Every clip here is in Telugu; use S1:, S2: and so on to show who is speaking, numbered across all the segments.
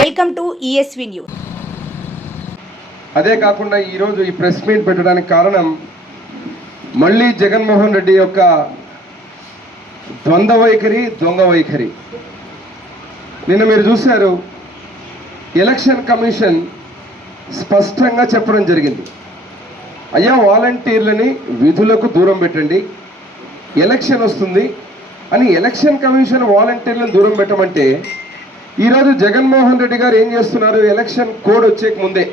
S1: వెల్కమ్ టు ఈఎస్వి న్యూస్
S2: అదే కాకుండా ఈరోజు ఈ ప్రెస్ మీట్ పెట్టడానికి కారణం మళ్ళీ జగన్మోహన్ రెడ్డి యొక్క ద్వంద్వ వైఖరి దొంగ వైఖరి. నిన్న మీరు చూశారు ఎలక్షన్ కమిషన్ స్పష్టంగా చెప్పడం జరిగింది. అయ్యా వాలంటీర్లని విధులకు దూరం పెట్టండి. ఎలక్షన్ వస్తుంది అని ఎలక్షన్ కమిషన్ వాలంటీర్లను దూరం పెట్టమంటే ఈరోజు జగన్మోహన్ రెడ్డి గారు ఏం చేస్తున్నారు? ఎలక్షన్ కోడ్ వచ్చేక ముందే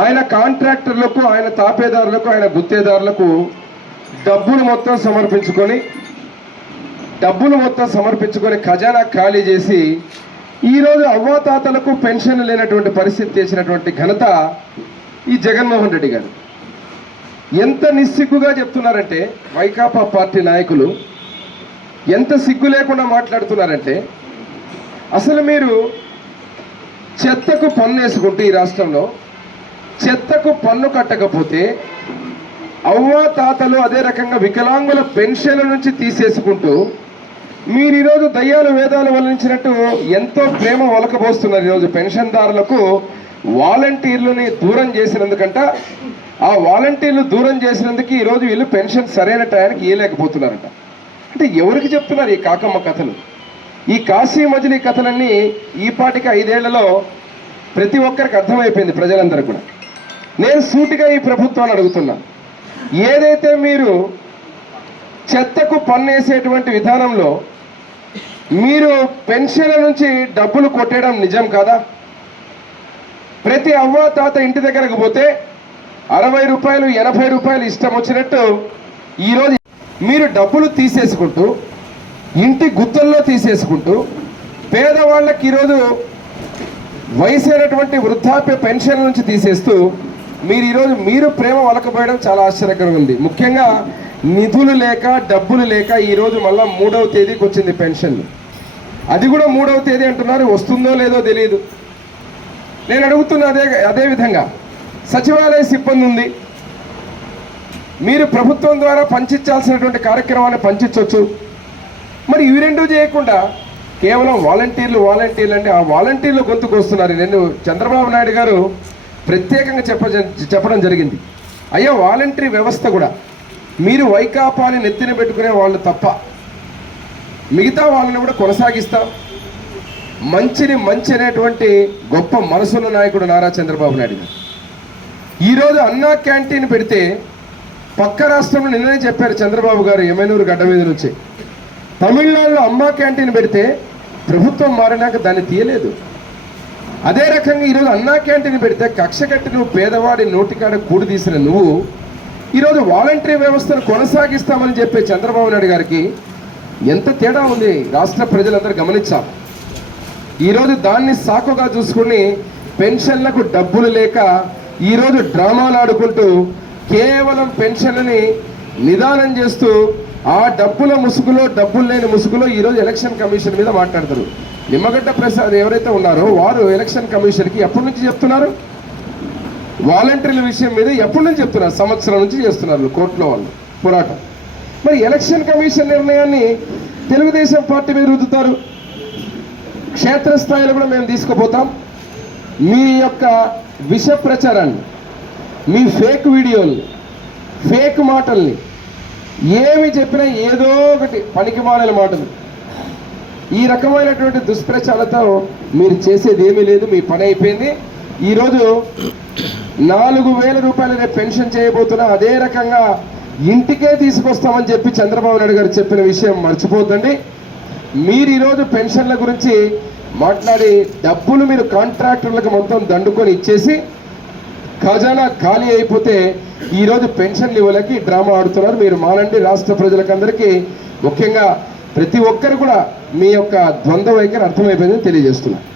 S2: ఆయన కాంట్రాక్టర్లకు ఆయన తాపేదారులకు ఆయన గుత్తేదారులకు డబ్బులు మొత్తం సమర్పించుకొని డబ్బులు మొత్తం సమర్పించుకొని ఖజానా ఖాళీ చేసి ఈరోజు అవ్వాతాతలకు పెన్షన్ లేనటువంటి పరిస్థితి చేసినటువంటి ఘనత ఈ జగన్మోహన్ రెడ్డి గారు ఎంత నిస్సిగ్గుగా చెప్తున్నారంటే వైకాపా పార్టీ నాయకులు ఎంత సిగ్గు లేకుండా మాట్లాడుతున్నారంటే అసలు మీరు చెత్తకు పన్ను వేసుకుంటే ఈ రాష్ట్రంలో చెత్తకు పన్ను కట్టకపోతే అవ్వ తాతలు అదే రకంగా వికలాంగుల పెన్షన్ల నుంచి తీసేసుకుంటూ మీరు ఈరోజు దయ్యాలు వేదాలు వల్లించినట్టు ఎంతో ప్రేమ వలకబోస్తున్నారు ఈరోజు పెన్షన్దారులకు వాలంటీర్లని దూరం చేసినందుకంట ఆ వాలంటీర్లు దూరం చేసినందుకు ఈరోజు వీళ్ళు పెన్షన్ సరైన టయానికి ఇవ్వలేకపోతున్నారంట అంటే ఎవరికి చెప్తున్నారు ఈ కాకమ్మ కథలు? ఈ కాశీ మజిలీ కథలన్నీ ఈ పాటికి ఐదేళ్ళలో ప్రతి ఒక్కరికి అర్థమైపోయింది ప్రజలందరూ కూడా. నేను సూటిగా ఈ ప్రభుత్వాన్ని అడుగుతున్నా. ఏదైతే మీరు చెత్తకు పన్నేసేటువంటి విధానంలో మీరు పెన్షన్ల నుంచి డబ్బులు కొట్టేయడం నిజం కాదా? ప్రతి అవ్వ తాత ఇంటి దగ్గరకు పోతే అరవై రూపాయలు ఎనభై రూపాయలు ఇష్టం వచ్చినట్టు ఈరోజు మీరు డబ్బులు తీసేసుకుంటూ ఇంటి గుత్తల్లో తీసేసుకుంటూ పేదవాళ్ళకి ఈరోజు వయసైనటువంటి వృద్ధాప్య పెన్షన్ నుంచి తీసేస్తూ మీరు ఈరోజు మీరు ప్రేమ వలకపోయడం చాలా ఆశ్చర్యకరంగా ఉంది. ముఖ్యంగా నిధులు లేక డబ్బులు లేక ఈరోజు మళ్ళీ మూడవ తేదీకి వచ్చింది పెన్షన్. అది కూడా మూడవ తేదీ అంటున్నారు వస్తుందో లేదో తెలియదు నేను అడుగుతున్న అదే అదే విధంగా సచివాలయ సిబ్బంది ఉంది. మీరు ప్రభుత్వం ద్వారా పంచించాల్సినటువంటి కార్యక్రమాన్ని పంచవచ్చు మరి ఇవి రెండూ చేయకుండా కేవలం వాలంటీర్లు వాలంటీర్లు అంటే ఆ వాలంటీర్లు గొంతుకు వస్తున్నారు నేను చంద్రబాబు నాయుడు గారు ప్రత్యేకంగా చెప్ప చెప్పడం జరిగింది. అయ్యా వాలంటరీ వ్యవస్థ కూడా మీరు వైకాపాని నెత్తిన పెట్టుకునే వాళ్ళు తప్ప మిగతా వాళ్ళని కూడా కొనసాగిస్తాం. మంచిని మంచి అనేటువంటి గొప్ప మనసున్న నాయకుడు నారా చంద్రబాబు నాయుడు గారు. ఈరోజు అన్నా క్యాంటీన్ పెడితే పక్క రాష్ట్రంలో నిన్ననే చెప్పారు చంద్రబాబు గారు ఎమ్మెనూరు గడ్డ మీద నుంచి. తమిళనాడులో అమ్మా క్యాంటీన్ పెడితే ప్రభుత్వం మారినాక దాన్ని తీయలేదు. అదే రకంగా ఈరోజు అన్నా క్యాంటీన్ పెడితే కక్ష కట్టి నువ్వు పేదవాడి నోటికాడ కూడి తీసిన నువ్వు ఈరోజు వాలంటరీ వ్యవస్థను కొనసాగిస్తామని చెప్పే చంద్రబాబు నాయుడు గారికి ఎంత తేడా ఉంది? రాష్ట్ర ప్రజలందరూ గమనించాలి. ఈరోజు దాన్ని సాకుగా చూసుకుని పెన్షన్లకు డబ్బులు లేక ఈరోజు డ్రామాలు ఆడుకుంటూ కేవలం పెన్షన్లని నిదానం చేస్తూ ఆ డబ్బుల ముసుగులో డబ్బులు లేని ముసుగులో ఈరోజు ఎలక్షన్ కమిషన్ మీద మాట్లాడతారు. నిమ్మగడ్డ ప్రసాద్ ఎవరైతే ఉన్నారో వారు ఎలక్షన్ కమిషన్కి ఎప్పటి నుంచి చెప్తున్నారు? వాలంటీర్ల విషయం మీద ఎప్పటి నుంచి చెప్తున్నారు? సంవత్సరం నుంచి చేస్తున్నారు కోర్టులో వాళ్ళు పోరాటం. మరి ఎలక్షన్ కమిషన్ నిర్ణయాన్ని తెలుగుదేశం పార్టీ మీద రుద్దుతారు. క్షేత్రస్థాయిలో కూడా మేము తీసుకుపోతాం. మీ యొక్క విష ప్రచారాన్ని మీ ఫేక్ వీడియోలు ఫేక్ మాటల్ని ఏమి చెప్పినా ఏదో ఒకటి పనికి మాలిన మాటలు. ఈ రకమైనటువంటి దుష్ప్రచారతో మీరు చేసేది ఏమీ లేదు మీ పని అయిపోయింది. ఈరోజు నాలుగు వేల రూపాయలు రేపు పెన్షన్ చేయబోతున్నా అదే రకంగా ఇంటికే తీసుకొస్తామని చెప్పి చంద్రబాబు నాయుడు గారు చెప్పిన విషయం మర్చిపోద్దండి. మీరు ఈరోజు పెన్షన్ల గురించి మాట్లాడి డబ్బులు మీరు కాంట్రాక్టర్లకు మొత్తం దండుకొని ఇచ్చేసి ఖజానా ఖాళీ అయిపోతే ఈరోజు పెన్షన్లు ఇవ్వలేక డ్రామా ఆడుతున్నారు. మీరు మానండి రాష్ట్ర ప్రజలకందరికీ ముఖ్యంగా ప్రతి ఒక్కరు కూడా మీ యొక్క ద్వంద్వ వైఖరి అర్థమైపోయిందని తెలియజేస్తున్నారు